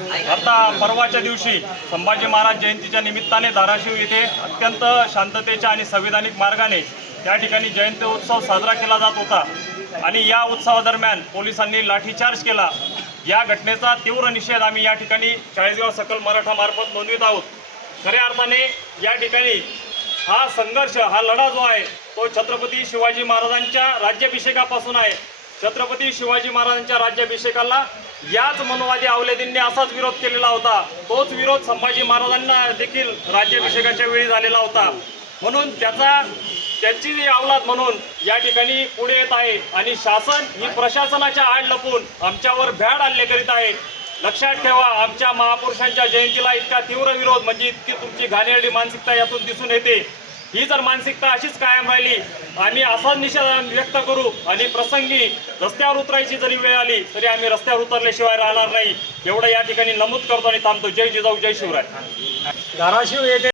आता परवाच्या दिवशी संभाजी महाराज जयंतीच्या निमित्ताने धाराशिव येथे अत्यंत शांततेच्या आणि संविधानिक मार्गाने त्या ठिकाणी जयंती उत्सव साजरा केला जात होता आणि या उत्सवादरम्यान पोलिसांनी लाठीचार्ज केला। या घटनेचा तीव्र निषेध आम्ही या ठिकाणी चाळीसगाव सकल मराठा मार्फत नोंदवित आहोत। खऱ्या अर्थाने या ठिकाणी हा संघर्ष, हा लढा जो आहे तो छत्रपती शिवाजी महाराजांच्या राज्याभिषेकापासून आहे। छत्रपती शिवाजी महाराजांच्या राज्याभिषेकाला याच मनोवादी अवलेदींनी असाच विरोध केलेला होता। तोच विरोध संभाजी महाराजांना देखील राज्याभिषेकाच्या वेळी झालेला होता। म्हणून त्यांची जी अवलाद म्हणून या ठिकाणी पुढे येत आहे आणि शासन ही प्रशासनाच्या आड लपून आमच्यावर भ्याड हल्ले करीत आहे। लक्षात ठेवा, आमच्या महापुरुषांच्या जयंतीला इतका तीव्र विरोध म्हणजे इतकी तुमची घाणेरडी मानसिकता यातून दिसून येते। ही जर मानसिकता अशीच कायम राहिली आम्ही असाच निषेध व्यक्त करू आणि प्रसंगी रस्त्यावर उतरायची जरी वेळ आली तरी आम्ही रस्त्यावर उतरल्याशिवाय राहणार नाही, एवढं या ठिकाणी नमूद करतो आणि थांबतो। जय जिजाऊ, जय शिवराय। धाराशिव येथे